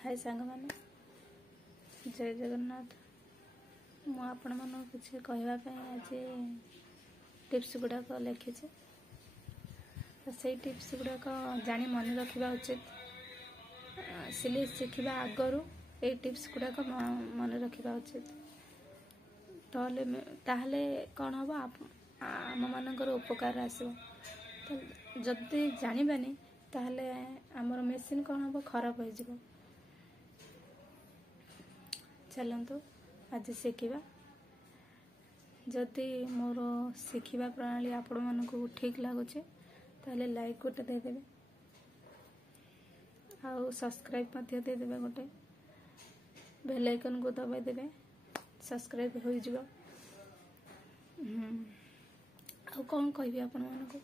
हाय सांग माने जय जगन्नाथ। मु आपण मन किसी कहवाई आज टिप्स गुड़ाक लिखी से टिप्स गुड़ाक जानी मन रखा उचित। सिलाई शिखा आगु ये टिप्स गुड़ाक मन रखा उचित। ताहले कौन हम आम मानकर उपकार आसो। जदि जानी ताहले आमर मेसीन कौन हम खराब हो। चलतु आज शिखा जदि मोर शिखा प्रणाली आपण मानक ठीक लगुच ताहले लाइक गोटे देदेवे आउ सब्सक्राइब देदेवे गोटे बेल आइकन को दबाई देवे सब्सक्राइब हो जाओ। आउ कौन कहि आपण मानक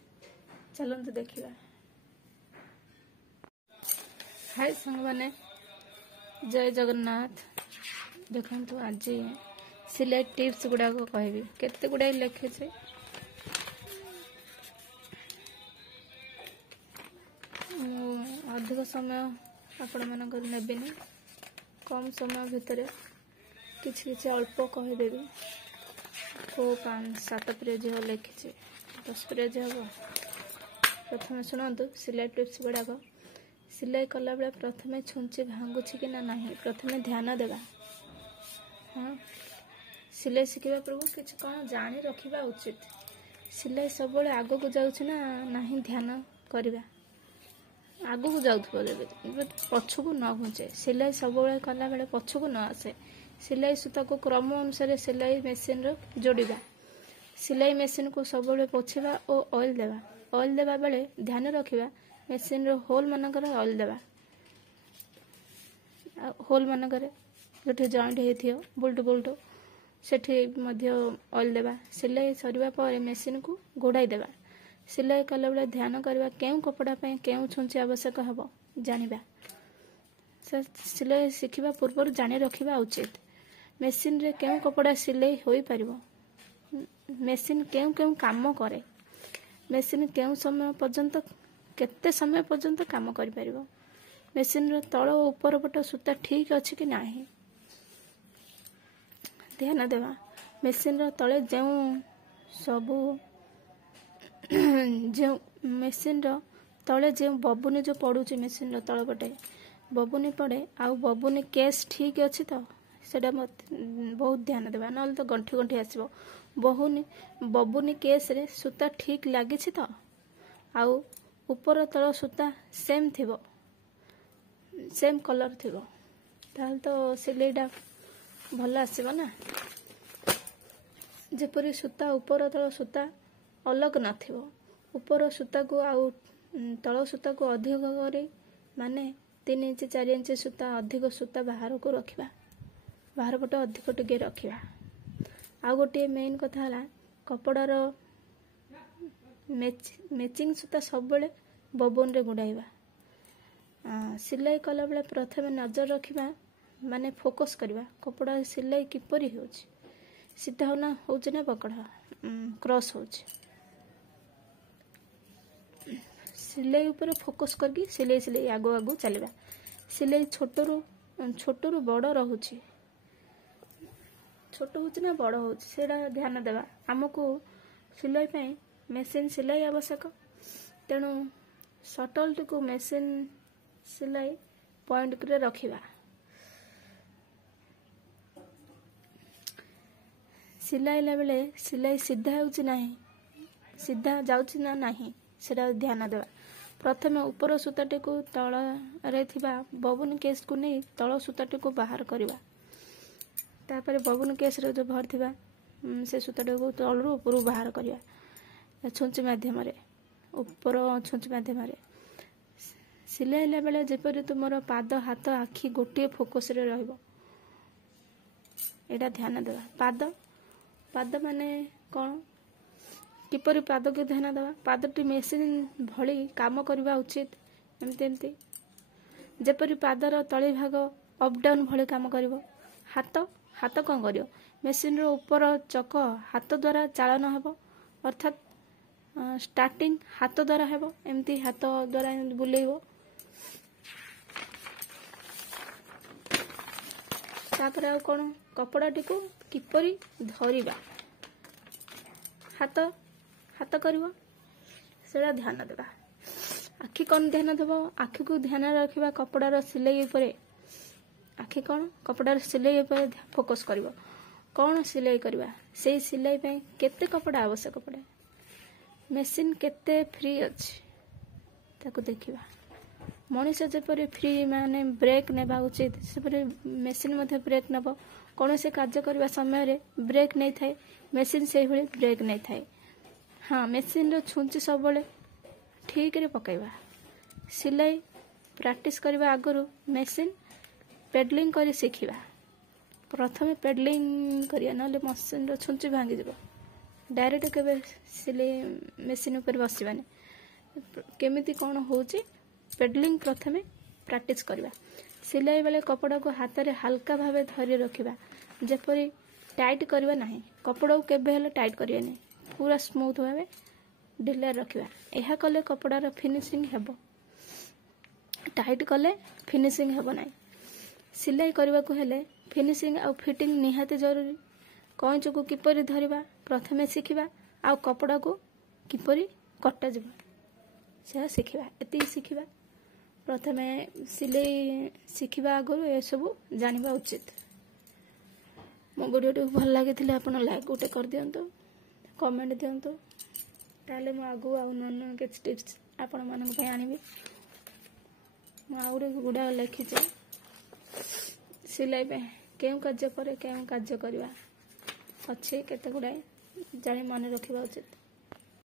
चलतु देखिबा। हाय संग माने जय जगन्नाथ। देखो आज सिलाई टिप्स गुड़ाक कहबी केते गुड़ाई लिखे अधिक समय आपण मानक नेबिनी कम समय भितर किछि अल्प कहीदेवी को 5-7 पेज लिखी 10 पेज हम। प्रथम शुणु सिलाई टिप्स गुड़ाक सिलाई कला बेले प्रथमे छुंची भांगुछि कि ना प्रथमे ध्यान देवा। हाँ सिलाई शिखा पूर्व कि कौन जानी रखा उचित। सिलाई सब आग को जाऊँ ना नहीं ध्यान करवा आग को जाऊ पछ को न घुंचे। सिलाई सब कला बेले पछ को न आसे। सिलाई सूता को क्रम अनुसार सिलाई मेसीन जोड़ा। सिलाई मेसीन को सब पोछा और ऑयल देवा। ऑयल देवा बेले ध्यान रखा मेसीन होल मानकर ऑयल देवा। होल मानकर जो जॉइंट हो बोल्ट बोल्ट सेठी ऑयल देवा। सिलाई सरिबा पर मेसीन को घोड़ाई देवा। सिलाई कला बेले ध्यान करवा केउ कपड़ा पे केउ छुंची आवश्यक हबो जानिबा। सिलाई शिखिबा पूर्व जानी रखिबा उचित। मेसीन रे केउ कपड़ा सिलाई होई परिबो। मेसीन केउ केउ काम करे। मेसीन केउ समय पर्यंत केते समय पर्यंत काम करि परिबो। मेसीन रो तळ और ऊपर पट सूता ठीक अछि कि नाही ध्यान देवा। मेसीन रो तळे जो सबू जो मेसीन रो तळे जो बबुनी जो पड़ुची मेसीन रो तळ पटे बबुनी पड़े आउ बबुनी केस ठीक अछि तो सेटा बहुत ध्यान देवा। नल तो गंठी गंठी आसीबो। बबुनी केस रे सूता ठीक लागि छि तो आउ ऊपर तळ सूता सेम थिबो सेम कलर थिबो ताल तो सिलाईटा भल आसीबो ना। जेपरी सूता ऊपर तळ सूता अलग नथिबो। ऊपर सूता को आउ तळ सूता को अधिक करी माने 3 इंच 4 इंच सूता अधिक सूता बाहर को रखिबा। बाहर पट अधिक टिके रखिबा। आउ गोटे मेन कथा हला कपड़ार मैचिंग सूता सब बेले बबन रे गुड़ाइबा। सिलाई कला बेले प्रथम नजर रखिबा माने फोकस करवा कपड़ा सिलाई किपरि होछि सीधा होना होछि ना पकड़ा क्रॉस होछि। सिलाई ऊपर फोकस करके सिलाई आगो आगो चलवा। सिलाई छोटरू बड़ रहुछि छोट होछि ना बड़ होछि सेडा ध्यान देवा। हमको सिलाई पे मेसीन सिलाई आवश्यक तेणु शटल को मेसीन सिलाई पॉइंट करे रखिबा। सिलाई बेले सिलाई सीधा होछि नाही सीधा जाउछि ना नाही सेडा ध्यान देवा। प्रथमे ऊपर सूताटी को तळ रे थिबा बबुन केस को नहीं तळ सूताटी को बाहर करवा। तापर बबुन केस रे जो भर थिबा से सूताटी को तळ रो ऊपर बाहर करवा छुंची माध्यम रे ऊपर छुंची माध्यम रे। सिलाई बेले जेपरि तुमर पाद हाथ आखि गोटे फोकस रे रहइबो एटा ध्यान देवा। पाद माने कौन किपरि पाद के ध्यान देवा। पादटी मेसीन भली काम करवा उचित एमती जेपरि पादर तली भाग अप डाउन भली काम करिवो। हाथ कौन करियो मेसीन रो ऊपर चक हाथ द्वारा चालन हेबो अर्थात स्टार्टिंग हाथ द्वारा हेबो एमती हाथ द्वारा बुलेइबो तापर आउ कौन कपड़ाटी को किपरि धरिबा हाथ हाथ करिवो सेड़ा ध्यान देबा। आखि कौन ध्यान देव आखि को ध्यान रखिबा कपड़ार सिलाई उपरे आखि कौन कपड़ार सिलाई उपरे फोकस करिवो कौन सिलाई करवा से सिलाई पे केते कपड़ा आवश्यक पड़े मेसीन केते फ्री अच्छी ताको देखिबा। मनीष जपरी फ्री माने ब्रेक नेबा उचित सेपरी मेसीन मध्ये ब्रेक नेब कौन से कार्य करबा समय रे ब्रेक नहीं थाए मेसीन से भली ब्रेक नहीं थाए। हाँ मेसीन रो छुंची सब बळे ठीक रे पकाइबा। सिलाई प्रैक्टिस करबा आगरु मेसीन पेडलिंग करी सिखिबा। प्रथमे पेडलिंग करिया नले मशीन रो छुंची भांगी दिबो डायरेक्ट केबे सिलाई मेसीन ऊपर बसिबानी केमिति कोन होउची पेडलिंग प्रथमे प्रैक्टिस करबा। सिलाई बेले कपड़ा को हाथ रे हल्का भावे धरि रखिबा जेपरि टाइट करबा नाही कपड़ा को केबे हेले टाइट करिया नहीं पूरा स्मूथ भावे ढिला रखिबा। एहा कले कपड़ा रो फिनिशिंग हेबो टाइट कले फिनिशिंग हेबो नाही। सिलाई करबा को हेले फिनिशिंग आ फिटिंग निहाते जरूरी। कौच को किपरि धरिबा प्रथमे सिखिबा आ कपड़ा को किपरि कटा जिबा से सिखिबा एति सिखिबा। प्रथमे सिलाई सिखिबा आगु ए सब जानिबा उचित। मो वीडियो भल लागिथिले आपण लाइक गोटे कर दियंतो कमेंट दियंतो ताले मो आगु आ नन के टिप्स आपण मानक पे आनिबी। मो आउरे गुडा लिखिचे सिलाई पे केउ कार्य करे केउ कार्य करबा अच्छे केते गुडाए जानि मन रखिबा उचित।